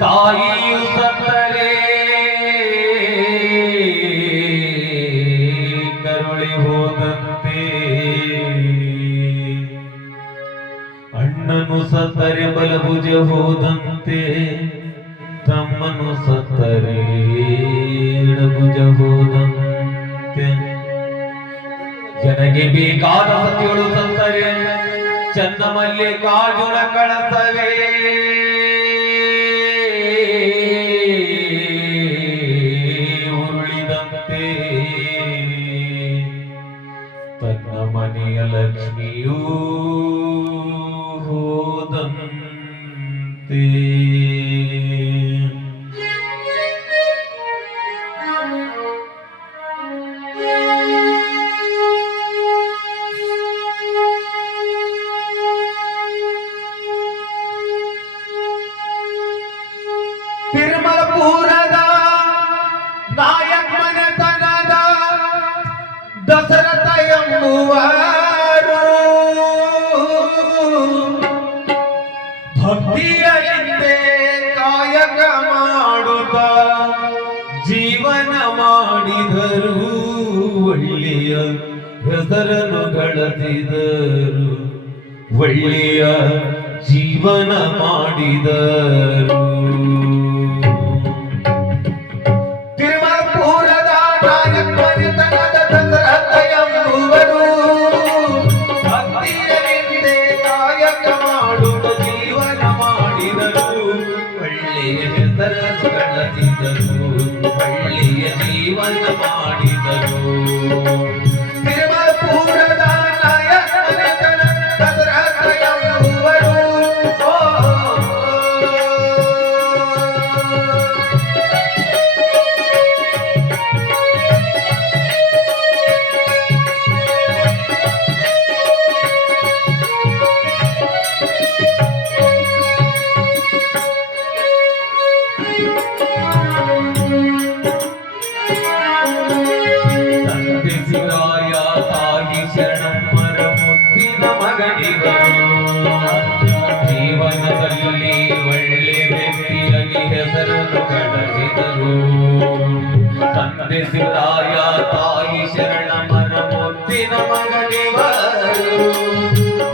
ತಾಯಿಯು ಸತ್ತರೆ ಕರುಳಿ ಹೋದಂತೆ, ಅಣ್ಣನು ಸತ್ತರೆ ಬಲಭುಜ ಹೋದಂತೆ, ತಮ್ಮನು ಸತ್ತರೆ ಎಡಭುಜ ಹೋದಂತೆ. ಜನಗೆ ಬೇಕಾದ ಸತಿಗಳು ಸತ್ತರೆ ಚನ್ನ ಮಲ್ಲಿಕಾರ್ಜುನ ಕಳಸವೇ, ಉರುಳಿದಂತೆ ತನ್ನ ಮನೆಯ ಲಕ್ಷ್ಮಿಯೂ ಹೋದಂತೆ. ತಿರುಮಲಪುರದ ನಾಯಕಮನೆತನದ ದಶರಥ ಎಂಬುವರು ಭಕ್ತಿಯಲ್ಲಿಂದೆ ಕಾಯಕ ಮಾಡುತ್ತ ಜೀವನ ಮಾಡಿದರು, ಒಳ್ಳೆಯ ಹೆಸರನ್ನು ಗಳಿಸಿದರು, ಒಳ್ಳೆಯ ಜೀವನ ಮಾಡಿದರು. ಒಳ್ಳೆಯ ಜೀವನ ಮಾಡಿದರು. ತಿರುಮಲಪುರದ ನಾಯಕಮನೆತನ ದಶರಥ ಎಂಬುವರು ಶಿವರಾಯ ತಾಯಿ ಶರಣಮ್ಮರ ಮುದ್ದಿನ ಮಗನಿವರು. ಜೀವನದಲ್ಲಿ ಒಳ್ಳೆ ವ್ಯಕ್ತಿಯಾಗಿ ಹೆಸರನ್ನು ಗಳಿಸಿದರು. ತಂದೆ ಶಿವರಾಯ ತಾಯಿ ಶರಣಮ್ಮರ ಮುದ್ದಿನ ಮಗನಿವರು.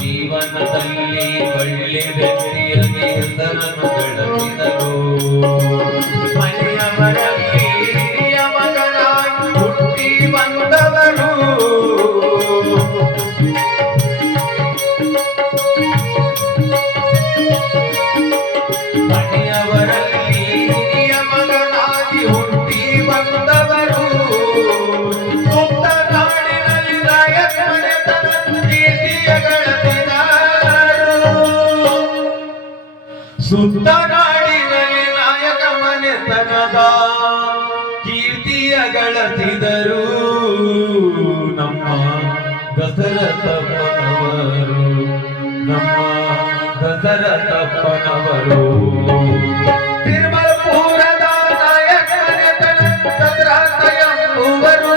ಜೀವನದಲ್ಲಿ ಒಳ್ಳೆ ವ್ಯಕ್ತಿಯಾಗಿ ಹೆಸರನ್ನು ಗಳಿಸಿದರು. ಮನೆಯವರಲ್ಲಿ ಹಿರಿಯ ಮಗನಾಗಿ ಹುಟ್ಟಿ ಬಂದವರು. ಮನೆಯವರಲ್ಲಿ ಹಿರಿಯ ಮಗನಾಗಿ ಹುಟ್ಟಿ ಬಂದವರು. ಸುತ್ತ ನಾಡಿನಲ್ಲಿ ನಾಯಕಮನೆತನ ಕೀರ್ತಿಯ ಗಳಿಸಿದರು. ಸುತ್ತ ನಾಡಿನಲ್ಲಿ ನಾಯಕಮನೆತನದ ಕೀರ್ತಿಯ ಗಳಿಸಿದರು. ನಮ್ಮ ದಶರಥಪ್ಪನವರು, ನಮ್ಮ ದಶರಥಪ್ಪನವರು. ತಿರುಮಲಪುರದ ನಾಯಕಮನೆತನ ದಶರಥ ಎಂಬುವರು.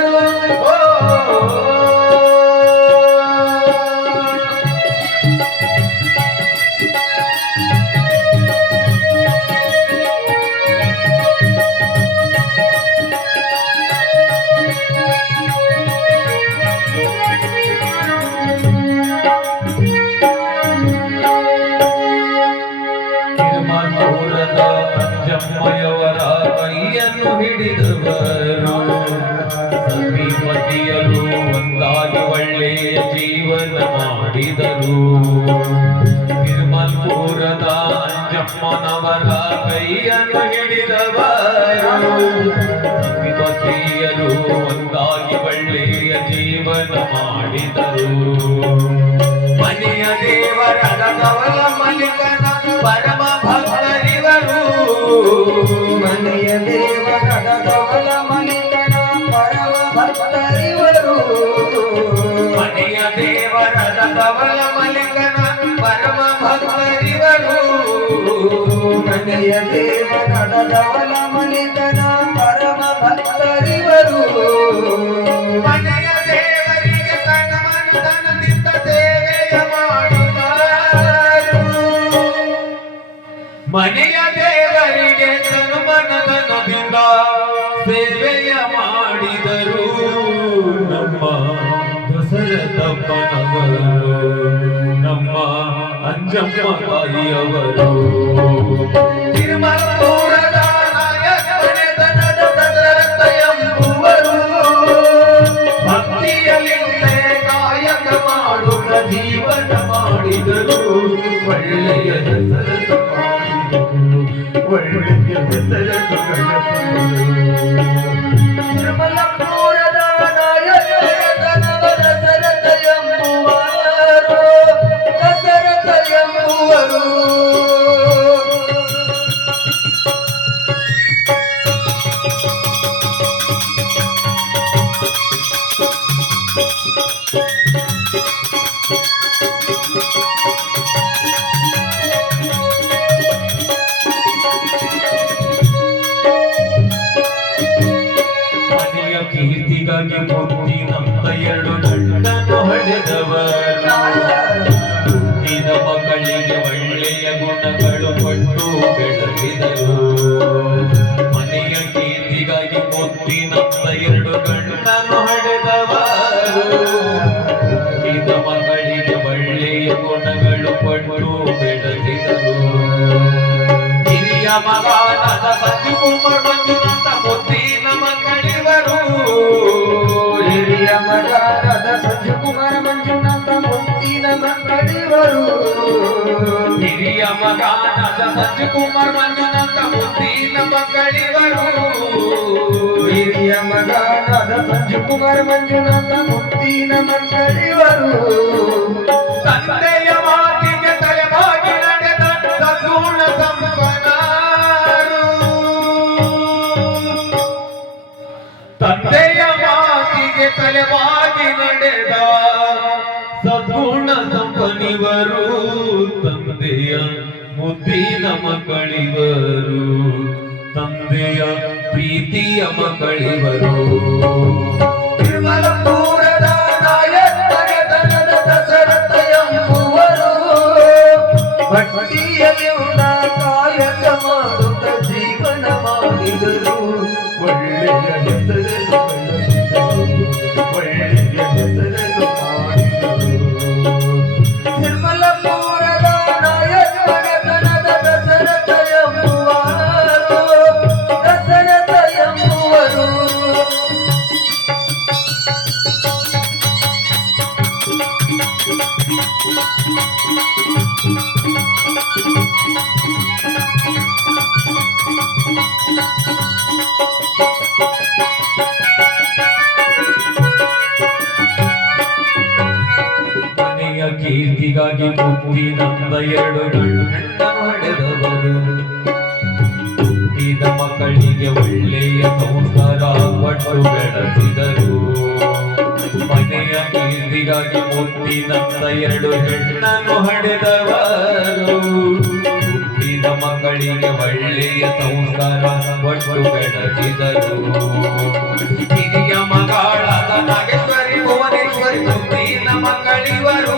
ತಿರುಮಲಪುರದ ಅಂಜಮ್ಮಯವರ ಕೈಯನ್ನು ಹಿಡಿದವರು. ಸತಿಪತಿಯರು ಒಂದಾಗಿ ಒಳ್ಳೆಯ ಜೀವನ ಮಾಡಿದರು. ತಿರುಮಲಪುರದ ಅಂಜಮ್ಮನವರ ಕೈಯನ್ನು ಹಿಡಿದವರು. ಸತಿಪತಿಯರು ಒಂದಾಗಿ ಒಳ್ಳೆಯ ಜೀವನ ಮಾಡಿದರು. ಮನೆಯ ದೇವರಾದ ಧವಲ ಮಲ್ಲಿಕನ ಪರಮ ಭಕ್ತರಿವರು. ಮನೆಯ ದೇವರಾದ ಧವಲ ಮಲ್ಲಿಕನ ಪರಮ ಭಕ್ತರಿವರು. ಮನೆಯ ದೇವರಾದ ಧವಲ ಮಲ್ಲಿಕನ ಪರಮ ಭಕ್ತರಿವರು. ಮನೆಯ ದೇವರಾದ ಧವಲ ಮಲ್ಲಿಕನ ಪರಮ ಭಕ್ತರಿವರು. ಮನೆಯ ದೇವರಿಗೆ ತನ್ನ ಮನದಿಂದ ಸೇವೆಯ ಮಾಡಿದರು. ಮನೆಯ ದೇವರಿಗೆ ತನು ಮನದನದಿಂದ ಸೇವೆಯ ಮಾಡಿದರು ನಮ್ಮ ದಶರಥಪ್ಪನವರು, ನಮ್ಮ ಅಂಜಮ್ಮ ತಾಯಿಯವರು. ತಿರುಮಲಪುರದ ನಾಯಕನೇ ದಶರಥ ಎಂಬುವರು ಭಕ್ತಿಯಲ್ಲಿಂದೇ ಕಾಯಕ ಮಾಡುತ್ತ ಜೀವನ ಮಾಡಿದರು. ಒಳ್ಳೆಯ ದಶರಥ ಒಳ್ಳೆಯ ದಶರಥ ತಿರುಮಲಪುರದ ದಶರಥ ಎಂಬುವರು, ದಶರಥ ಎಂಬುವರು. ಕೀರ್ತಿಗಾಗಿ ಮುತ್ತಿನಂತ ಎರಡು ಗಂಡನ್ನು ಹಡೆದವರು, ಹುಟ್ಟಿದ ಮಕ್ಕಳಿಗೆ ಒಳ್ಳೆಯ ಗುಣಗಳು ಕೊಟ್ಟು ಬೆಳೆಸಿದರು. ಮನೆಯ ಕೀರ್ತಿಗಾಗಿ ಮುತ್ತಿನಂತ ಎರಡು ಗಂಡನ್ನು ಹಡೆದವರು, ಹುಟ್ಟಿದ ಮಕ್ಕಳಿಗೆ ಒಳ್ಳೆಯ ಗುಣಗಳು ಕೊಟ್ಟು ಬೆಳೆಸಿದರು. ಹಿರಿಯ ಮಗನಾದ ಸತ್ಯಕುಮಾರ ಮಂಜುನಾಥ ಮುತ್ತಿನ ಮಕ್ಕಳಿವರು, ಹಿರಿಯ ಮಗನಾದ ಸತ್ಯಕುಮಾರ ಮಂಜುನಾಥ ಮುತ್ತಿನ ಮಕ್ಕಳಿವರು, ಹಿರಿಯ ಮಗನಾದ ಸತ್ಯಕುಮಾರ ಮಂಜುನಾಥ ಮುತ್ತಿನ ಮಕ್ಕಳಿವರು, ಹಿರಿಯ ಮಗನಾದ ಸತ್ಯಕುಮಾರ ಮಂಜುನಾಥ ಮುತ್ತಿನ ಮಕ್ಕಳಿವರು. ತಂದೆಯ ಮಾತಿಗೆ ತಲೆಬಾಗಿ ನಡೆದ ಸದ್ಗುಣ ಸಂಪನ್ನರು, ತಂದೆಯ ಮಾತಿಗೆ ತಲೆಬಾಗಿ ನಡೆದ ಸದ್ಗುಣ ಸಂಪನ್ನಿವರು, ತಂದೆಯ ಮುದ್ದಿನ ಮಕ್ಕಳಿವರು, ತಂದೆಯ ಪ್ರೀತಿಯ ಮಕ್ಕಳಿವರು. ತಿರುಮಲಪುರದ ನಾಯಕನೇ ದಶರಥ ಎಂಬುವರು ಭಕ್ತಿಯಲ್ಲಿಂದ ಕಾಯಕ ಮಾಡುತ್ತ ಜೀವನ ಮಾಡಿದರು. ಒಳ್ಳೆಯ ಹೆಸರನ್ನು ಬೆಳೆಸಿದರು, ಒಳ್ಳೆಯ ಹೆಸರನ್ನು ಮಾಡಿದರು. ತಿರುಮಲಪುರದ ನಾಯಕನೇ ದಶರಥ ಎಂಬುವರು, ದಶರಥ ಎಂಬುವರು. ಮನೆಯ ಕೀರ್ತಿಗಾಗಿ ಮುತ್ತಿನಂದ ಎರಡು ಗಂಡನ್ನು ಹಡೆದವರು, ಹುಟ್ಟಿದ ಮಕ್ಕಳಿಗೆ ಒಳ್ಳೆಯ ಸಂಸ್ಕಾರ ಕೊಟ್ಟು ಬೆಳೆಸಿದರು. ಮನೆಯ ಕೀರ್ತಿಗಾಗಿ ಮುತ್ತಿನಂದ ಎರಡು ಹೆಣ್ಣನ್ನು ಹಡೆದವರು, ಹುಟ್ಟಿದ ಮಕ್ಕಳಿಗೆ ಒಳ್ಳೆಯ ಸಂಸ್ಕಾರ ಕೊಟ್ಟು ಬೆಳೆಸಿದರು. ಹಿರಿಯ ಮಗಳಾದ ನಾಗೇಶ್ವರಿ ಭುವನೇಶ್ವರಿ ಮುತ್ತಿನ ಮಕ್ಕಳಿವರು,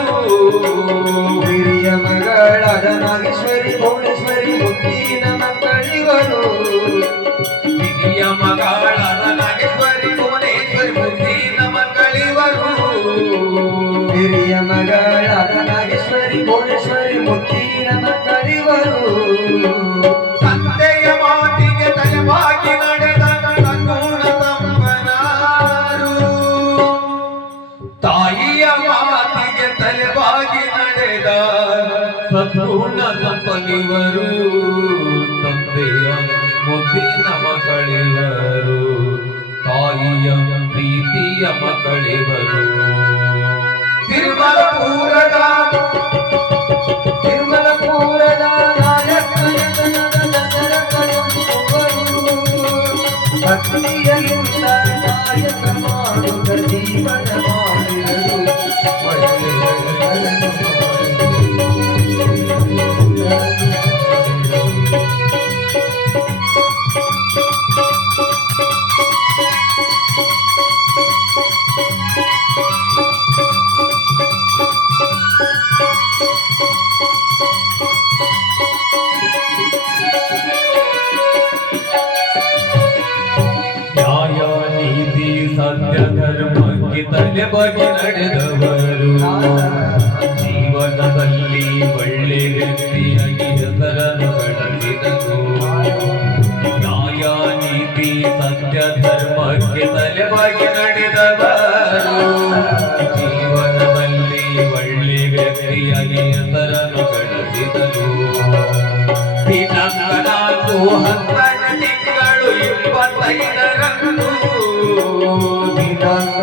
ಹಿರಿಯ ಮಗಳಾದ ನಾಗೇಶ್ವರಿ ಭುವನೇಶ್ವರಿ ಮುತ್ತಿನ ಮಕ್ಕಳಿವರು, ಹಿರಿಯ ಮಗಳಾದ ನಾಗೇಶ್ವರಿ ಭುವನೇಶ್ವರಿ ಮುತ್ತಿನ ಮಕ್ಕಳಿವರು, ಹಿರಿಯ ಮಗಳಾದ ನಾಗೇಶ್ವರಿ ಭುವನೇಶ್ವರಿ ಮುತ್ತಿನ ಮಕ್ಕಳಿವರು. ತಂದೆಯ ಮಾತಿಗೆ ತಲೆಬಾಗಿ ನಡೆದ ಸದ್ಗುಣ ಸಂಪನ್ನರು, ತಾಯಿಯ ಮಾತಿಗೆ ತಲೆಬಾಗಿ ನಡೆದ ಸದ್ಗುಣ ಸಂಪನ್ನಿವರು, ತಂದೆಯ ಮುದ್ದಿನ ಮಕ್ಕಳಿವರು, ತಾಯಿಯ ಪ್ರೀತಿಯ ಮಕ್ಕಳಿವರು. ತಿರುಮಲಪುರದ ನಾಯಕನೇ ದಶರಥ ಎಂಬುವರು ಭಕ್ತಿಯಲ್ಲಿಂದ ಕಾಯಕ ಮಾಡುತ್ತ ಜೀವನ ಮಾಡಿದರು. ಒಳ್ಳೆಯ ಹೆಸರನ್ನು ಮಾಡಿದರು. ತಲೆ ಬಗ್ಗೆ ನಡೆದವರು ಜೀವನದಲ್ಲಿ ಒಳ್ಳೆ ವ್ಯಕ್ತಿಯಾಗಿ ಹೆಸರನ್ನು ಗಳಿಸಿದರು ನ್ಯಾಯ ನೀತಿ ಸತ್ಯ ಧರ್ಮಕ್ಕೆ ತಲೆ ಬಗ್ಗೆ ನಡೆದವರು ಜೀವನದಲ್ಲಿ ಒಳ್ಳೆ ವ್ಯಕ್ತಿಯಾಗಿ ಹೆಸರನ್ನು ಗಳಿಸಿದರು ದಿನಾಂಕ 4 ತಿಂಗಳು 25ರಂದು ದಿನಾಂಕ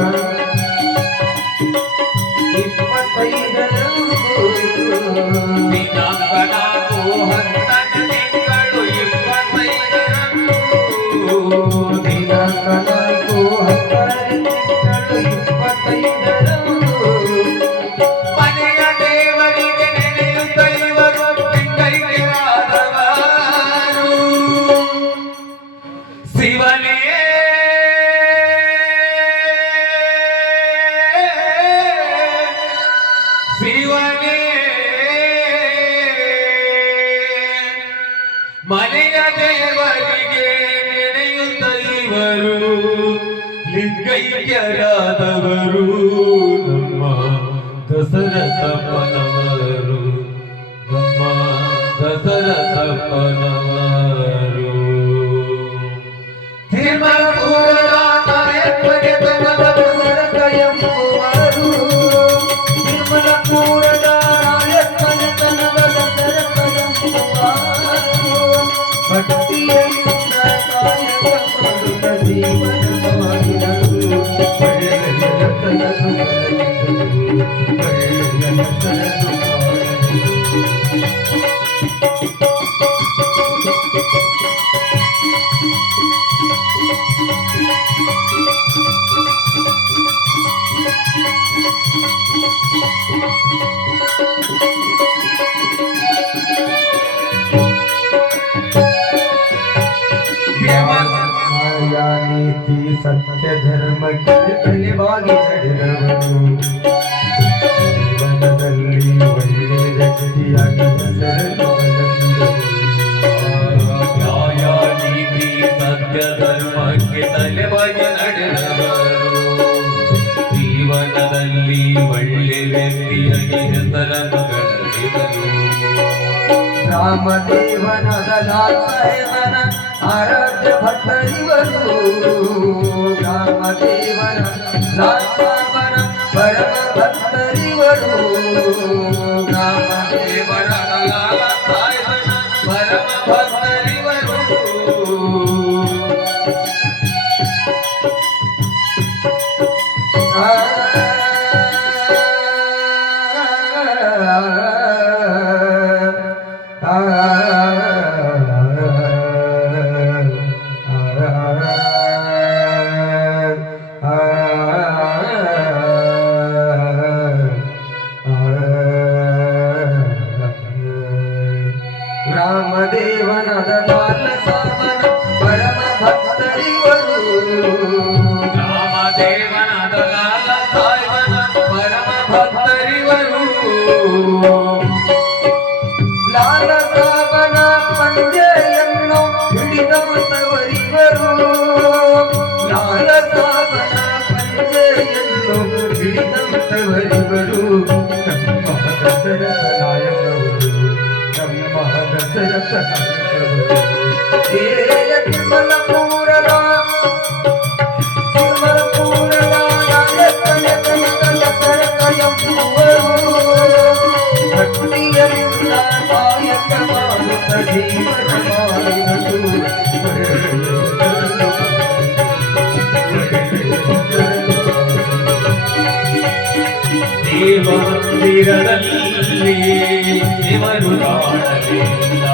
25ರಂದು ದಿನಾಂಕ 4 ತಿಂಗಳು 25ರಂದು ದಿನಾಂಕ 4 ತಿಂಗಳು 25ರಂದು ಮನೆಯ ದೇವರಿಗೆ ನೆನೆಯುತ್ತ ಇವರು ಲಿಂಗೈಕ್ಯರಾದವರು ಶಿವನೇ ಶಿವನೇ ಮನೆಯ ದೇವರಿಗೆ ನೆನೆಯುತ್ತ ಇವರು ಲಿಂಗೈಕ್ಯರಾದವರು ನಮ್ಮ ದಶರಥಪ್ಪನವರು ನಮ್ಮ ದಶರಥಪ್ಪನವರು ತಿರುಮಲಪುರದ ನಾಯಕರಿಗೆ ತನದ ದಶರಥ ಎಂಬುವರು ತಿರುಮಲಪುರದ ನಾಯಕನತನದ ದಶರಥ ಎಂಬುವರು ಭಕ್ತಿಯಿಂದ ಕಾಯಕ ಮಾಡುತ್ತ ಜೀವನ ಮಾಡಿದರು ಒಳ್ಳೆಯ ರತ್ನವನ್ನು ಬೆಳಗಿದರು ಒಳ್ಳೆಯ ರತ್ನವನ್ನು ನ್ಯಾಯ ನೀತಿ ಸತ್ಯ ಧರ್ಮಕ್ಕೆ ತಲೆಬಾಗಿ ನಡೆದವರು ಜೀವನದಲ್ಲಿ ಒಳ್ಳೆ ವ್ಯಕ್ತಿಯಾಗಿ ಹೆಸರನ್ನು ಗಳಿಸಿದರು ನ್ಯಾಯ ನೀತಿ ಸತ್ಯ ಧರ್ಮಕ್ಕೆ ತಲೆಬಾಗಿ ನಡೆದವರು ಜೀವನದಲ್ಲಿ ಒಳ್ಳೆ ವ್ಯಕ್ತಿಯಾಗಿ ಹೆಸರನ್ನು ಗಳಿಸಿದರು ರಾಮದೇವನದ ಲಾಸಾಯನ ಆರಾಧ್ಯ ಭಕ್ತರಿವರು ರಾಮದೇವನ ಲಾಸಾವನ ಪರಮ ಭಕ್ತರಿವರು ರಾಮದೇವನ ಲಾಲಾಸಾಹೇಬನ ಪರಮ ಭಕ್ತರಿವರು ರಾಮದೇವನದ ಲಾಲಸಾವನ ಪರಮ ಭಕ್ತರಿವರು ರಾಮದೇವನದ ಲಾಲಾಸಾಹೇಬನ ಪರಮ ಭಕ್ತರಿವರು ಲಾಲಸಾವನ ಪಂಜೆಯನ್ನು ಹಿಡಿದಂತವರಿವರು ಲಾಲಸಾವನ ಪಂಜೆಯನ್ನು ಹಿಡಿದಂತವರಿವರು ನಮ್ಮ ದಶರಥ ನಾಯಕವರು ನಮ್ಮ ದಶರಥ ನಾಯಕವರು ತಿರುಮಲಪುರದ ನಾಯಕನ ದಶರಥ ಎಂಬುವರು ಭಕ್ತಿಯಿಂದ ಕಾಯಕ ಮಾಡುತ್ತ ಜೀವನ ಮಾಡಿದರು ದೇವ ಮಂದಿರದಲ್ಲಿ ದೇವರು ಕಾಣಲಿಲ್ಲ